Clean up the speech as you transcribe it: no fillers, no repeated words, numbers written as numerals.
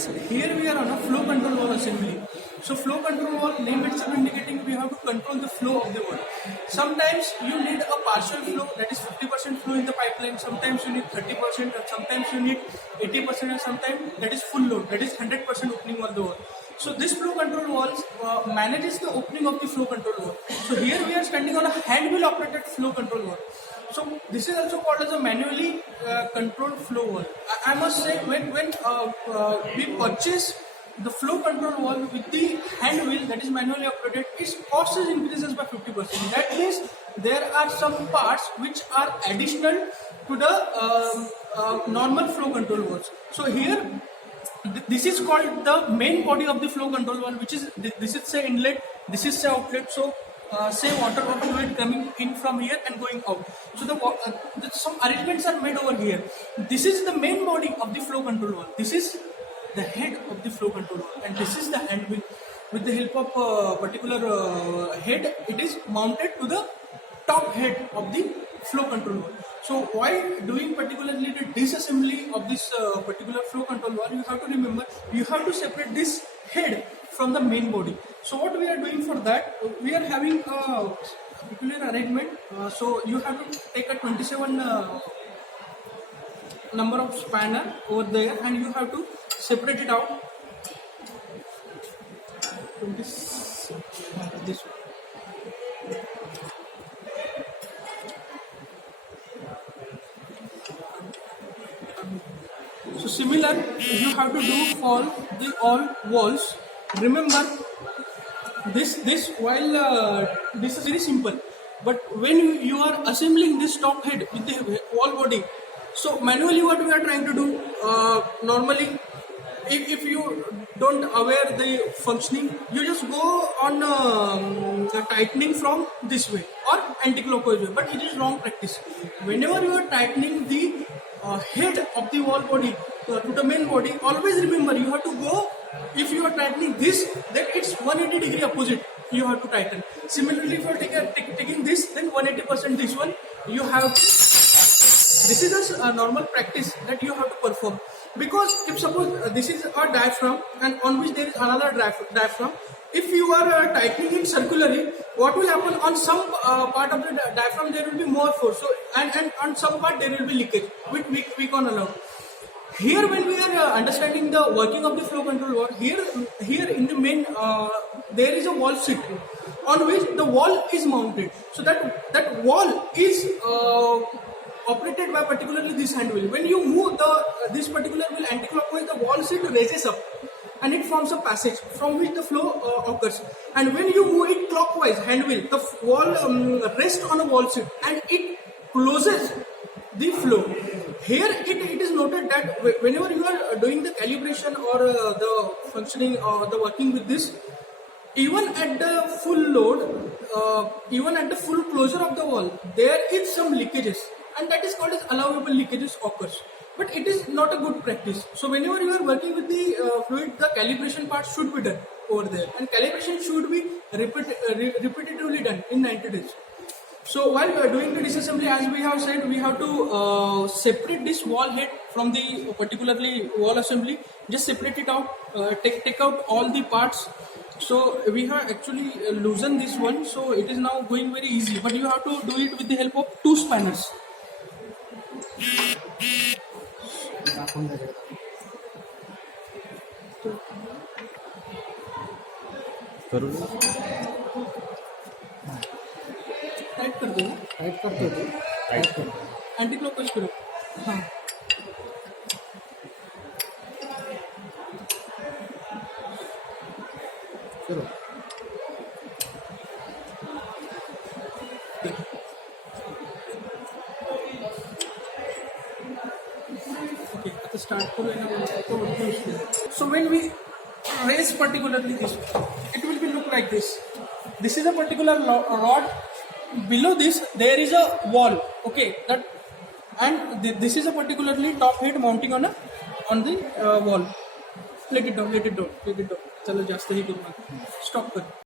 friends, here we are on a flow control wall assembly. So flow control wall, name itself indicating we have to control the flow of the wall. Sometimes you need a partial flow, that is 50% flow in the pipeline. Sometimes you need 30%, and sometimes you need 80%, and sometimes that is full load, that is 100% opening of the wall. So this flow control walls manages the opening of the flow control wall. So here we are standing on a hand wheel operated flow control wall. So this is also called as a manually controlled flow wall. I must say when we purchase the flow control wall with the hand wheel that is manually operated, its cost is increases by 50%. That means there are some parts which are additional to the normal flow control walls. So here this is called the main body of the flow control wall, which is this is say inlet, this is say outlet. So say water or fluid coming in from here and going out. So some arrangements are made over here. This is the main body of the flow control wall. This is the head of the flow control wall, and this is the hand wheel. With the help of particular head, it is mounted to the top head of the flow control wall. So while doing particularly the disassembly of this particular flow control wall, you have to remember you have to separate this head from the main body. So what we are doing for that, we are having a particular arrangement. So you have to take a 27 number of spanner over there, and you have to separate it out. This way. So similar you have to do for the all walls. Remember this while this is very simple, but when you are assembling this top head with the wall body, so manually what we are trying to do, normally if you don't aware the functioning, you just go on tightening from this way or anti-clockwise way, but it is wrong practice. Whenever you are tightening the head of the wall body to the main body, always remember you have to go, if you are tightening this, then it's 180 degree opposite you have to tighten. Similarly, if you are taking this, then 180% this one you have to, this is a normal practice that you have to perform. Because if suppose this is a diaphragm and on which there is another diaphragm, if you are tightening it circularly, what will happen on some part of the diaphragm there will be more force, so and on some part there will be leakage, which we can't allow. Here when we are understanding the working of the flow control wall, here in the main there is a wall seat on which the wall is mounted. So that wall is operated by particularly this hand wheel. When you move this particular wheel anti-clockwise, the wall seat raises up and it forms a passage from which the flow occurs. And when you move it clockwise, hand wheel, the wall rests on a wall seat and it closes the flow. Here it is noted that whenever you are doing the calibration or the functioning or the working with this, even at the full load, even at the full closure of the wall, there is some leakages, and that is called as allowable leakages occurs. But it is not a good practice. So whenever you are working with the fluid, the calibration part should be done over there, and calibration should be repetitively done in 90 days. So while doing the disassembly, as we have said, we have to separate this wall head from the particularly wall assembly. Just separate it out, take out all the parts. So we have actually loosened this one, so it is now going very easy. But you have to do it with the help of 2 spanners. Tight कर दो, tight कर दो, tight कर दो, anti clockwise करो, हाँ. चलो. Okay, आता start करो ना. So when we raise particularly this, it will be look like this. This is a particular rod. Below this there is a wall, okay, that, and this is a particularly top head mounting on the wall. Let it down. चलो जास्त ही करू नका, stop कर.